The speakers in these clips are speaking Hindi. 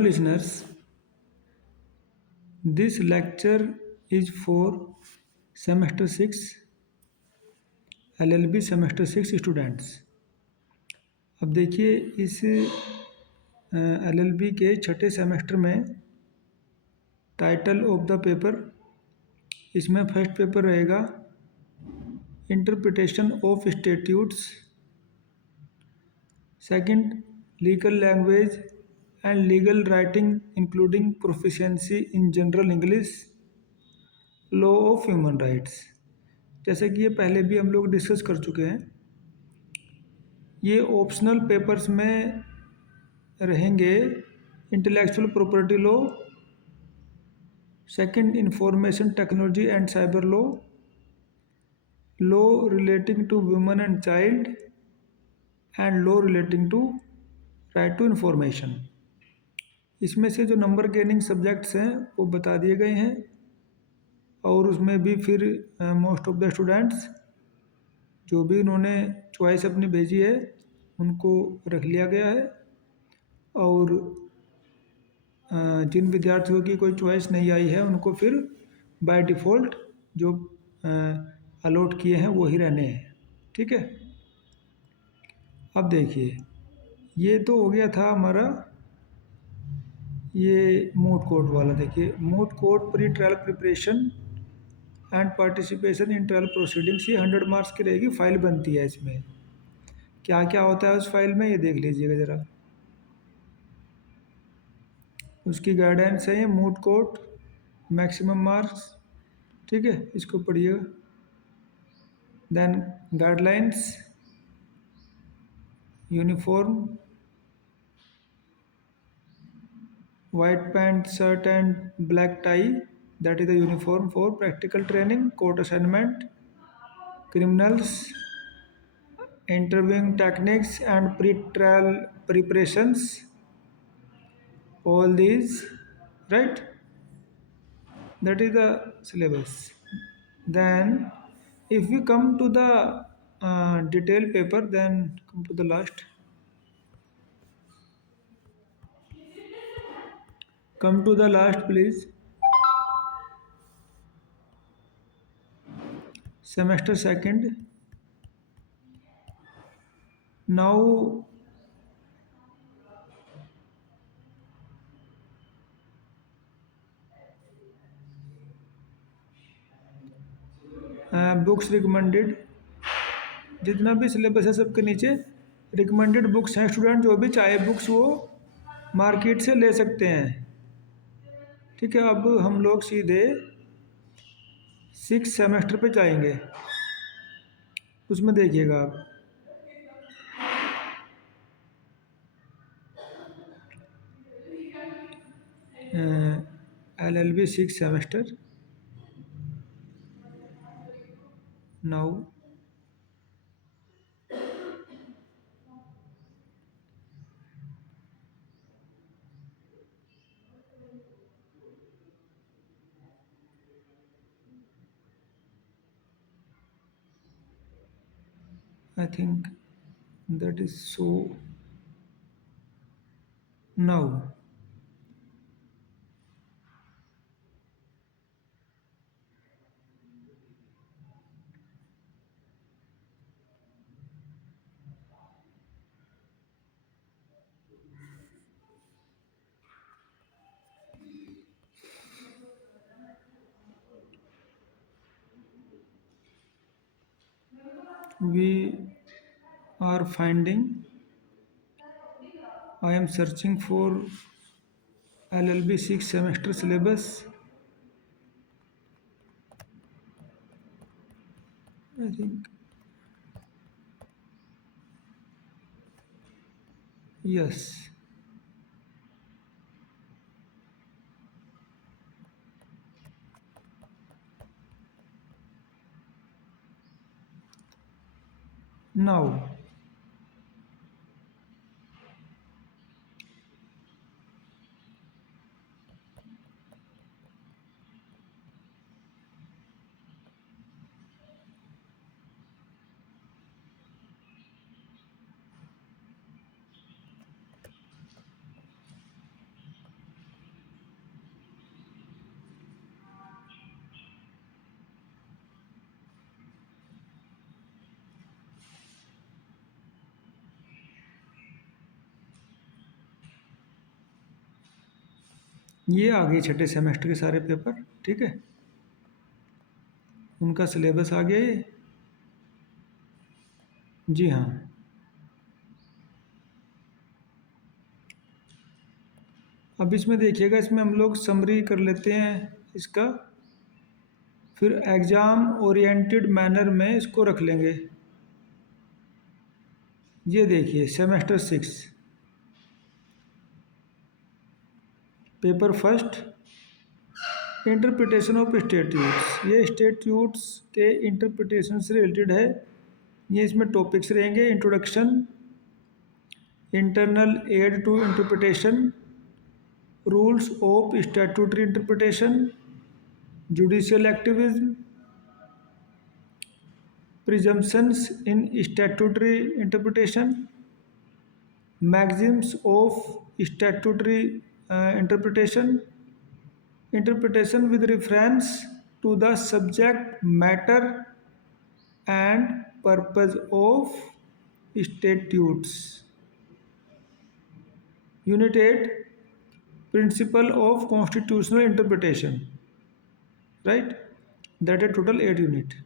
Listeners, this lecture is for semester 6 LLB semester 6 students. अब देखिए इस LLB के छठे सेमेस्टर में टाइटल ऑफ द पेपर, इसमें फर्स्ट पेपर रहेगा interpretation of statutes, second legal language and legal writing including proficiency in general English, law of human rights. जैसे कि ये पहले भी हम लोग डिस्कस कर चुके हैं, ये ऑप्शनल पेपर्स में रहेंगे। Intellectual property law, second information technology and cyber law, law relating to women and child and law relating to right to information. इसमें से जो नंबर गेनिंग सब्जेक्ट्स हैं वो बता दिए गए हैं, और उसमें भी फिर मोस्ट ऑफ द स्टूडेंट्स जो भी उन्होंने चॉइस अपनी भेजी है उनको रख लिया गया है, और जिन विद्यार्थियों की कोई चॉइस नहीं आई है उनको फिर बाय डिफ़ॉल्ट जो अलॉट किए हैं वो ही रहने हैं। ठीक है, अब देखिए ये तो हो गया था हमारा ये मूट कोर्ट वाला। देखिए moot court pre trial preparation and participation in trial proceedings, ये 100 मार्क्स की रहेगी। फाइल बनती है, इसमें क्या क्या होता है उस फाइल में ये देख लीजिएगा ज़रा। उसकी गाइडेंस है ये मूट कोर्ट, मैक्सिमम मार्क्स। ठीक है, इसको पढ़िएगा। Then guidelines, uniform, white pant shirt and black tie, that is the uniform for practical training, court assignment, criminals, interviewing techniques and pre-trial preparations, all these, right? That is the syllabus. Then if we come to the detailed paper, then come to the last, come to the last please, semester second. Now books recommended, जितना भी सिलेबस है सबके नीचे रिकमेंडेड बुक्स हैं। स्टूडेंट जो भी चाहे बुक्स वो मार्केट से ले सकते हैं। ठीक है, अब हम लोग सीधे 6 सेमेस्टर पे जाएंगे। उसमें देखिएगा आप LLB 6 semester. Now I think that is so. Now we are finding, I am searching for LLB 6 semester syllabus. I think yes. Now ये आ गए छठे सेमेस्टर के सारे पेपर, ठीक है, उनका सिलेबस आ गया ये। जी हाँ। अब इसमें देखिएगा, इसमें हम लोग समरी कर लेते हैं इसका, फिर एग्ज़ाम ओरिएंटेड मैनर में इसको रख लेंगे। ये देखिए semester 6 paper first, interpretation of statutes. ये स्टेट्यूट्स के इंटरप्रिटेशन से रिलेटेड है। ये इसमें टॉपिक्स रहेंगे: introduction, internal aid to interpretation, rules of statutory interpretation, judicial activism, presumptions in statutory interpretation, maxims of statutory interpretation, interpretation with reference to the subject matter and purpose of statutes. Unit 8, principle of constitutional interpretation, right? That is total 8 unit.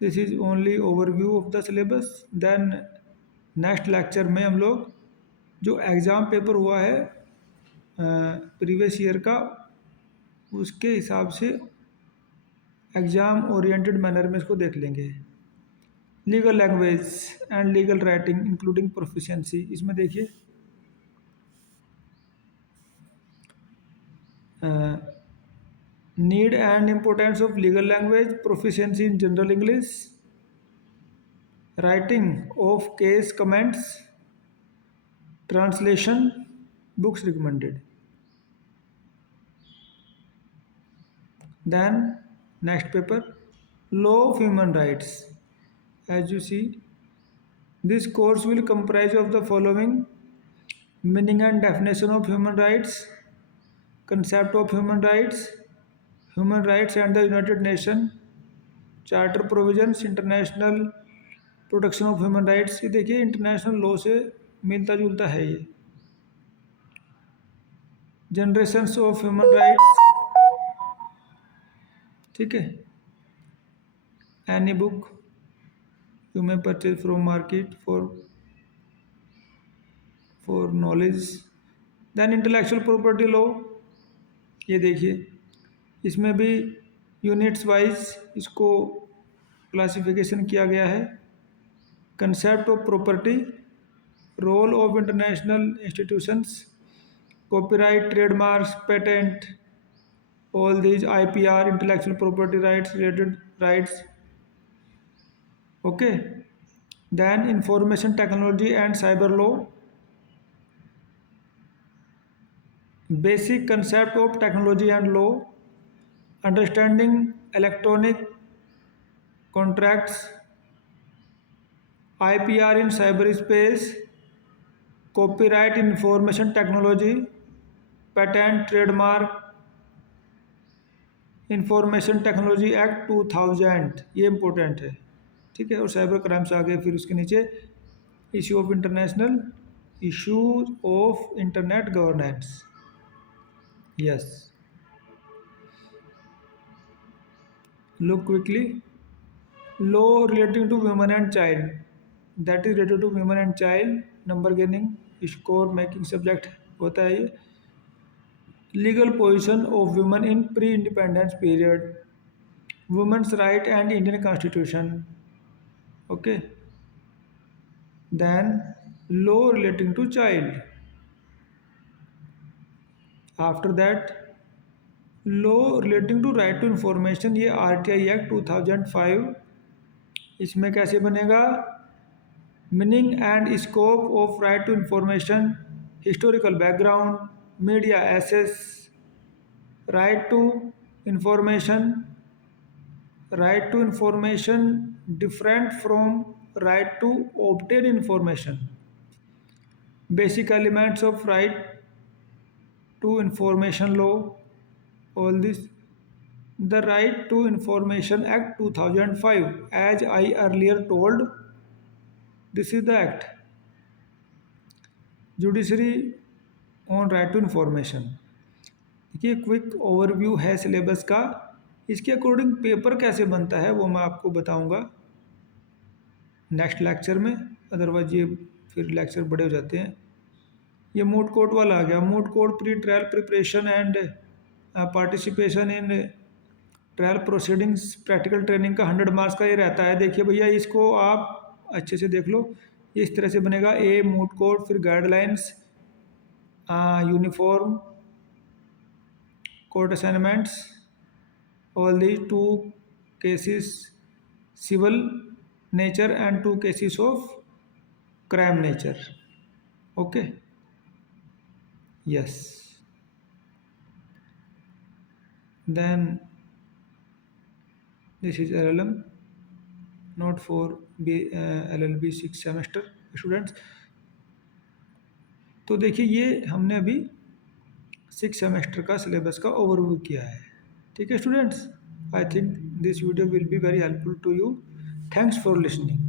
This is only overview of the syllabus. Then next lecture में हम लोग जो एग्ज़ाम पेपर हुआ है प्रीवियस ईयर का, उसके हिसाब से एग्ज़ाम ओरिएंटेड मैनर में इसको देख लेंगे। Legal language and legal writing including proficiency, इसमें देखिए need and importance of legal language, proficiency in general English, writing of case comments, translation, books recommended. Then next paper, law of human rights. As you see, this course will comprise of the following: meaning and definition of human rights, concept of human rights and the United Nations charter provisions, international protection of human rights. ये देखिए इंटरनेशनल लॉ से मिलता जुलता है ये। जनरेशंस ऑफ ह्यूमन राइट्स, ठीक है। Any book you may purchase from market for knowledge. Then intellectual property law, ये देखिए इसमें भी यूनिट्स वाइज इसको क्लासिफिकेशन किया गया है। Concept of property, role of international institutions, copyright, trademarks, patent, all these, IPR, intellectual property rights, related rights, okay. Then information technology and cyber law, basic concept of technology and law, understanding electronic contracts, IPR in cyberspace, copyright in information technology, patent, trademark, information technology act 2000, ये इम्पोर्टेंट है, ठीक है। और साइबर क्राइम्स आ गए फिर उसके नीचे। Issue of international, issues of internet governance, yes. Look quickly, law relating to women and child, that is related to women and child, number gaining, score making subject होता है ये। Legal position of women in pre independence period, women's right and Indian constitution, okay. Then law relating to child, after that law relating to right to information, ये RTI एक्ट 2005। इसमें कैसे बनेगा? Meaning and scope of right to information, historical background, media access, right to information different from right to obtain information, basic elements of right to information law, all this. The Right to Information Act 2005, as I earlier told, this is the act. Judiciary on right to information. देखिए क्विक ओवरव्यू है सिलेबस का। इसके अकॉर्डिंग पेपर कैसे बनता है वो मैं आपको बताऊंगा नेक्स्ट लेक्चर में, अदरवाइज ये फिर लेक्चर बड़े हो जाते हैं। ये मूड कोर्ट वाला आ गया, moot court pre trial preparation and participation in trial proceedings practical training का 100 मार्क्स का ये रहता है। देखिए भैया इसको आप अच्छे से देख लो, ये इस तरह से बनेगा। ए मूड कोर्ट, फिर guidelines, uniform court assignments, all the 2 cases civil nature and 2 cases of crime nature. Okay, yes, then this is LLM, not for LLB 6 semester students। तो देखिए ये हमने अभी 6 सेमेस्टर का सिलेबस का ओवरव्यू किया है। ठीक है students, I think this video will be very helpful to you. Thanks for listening.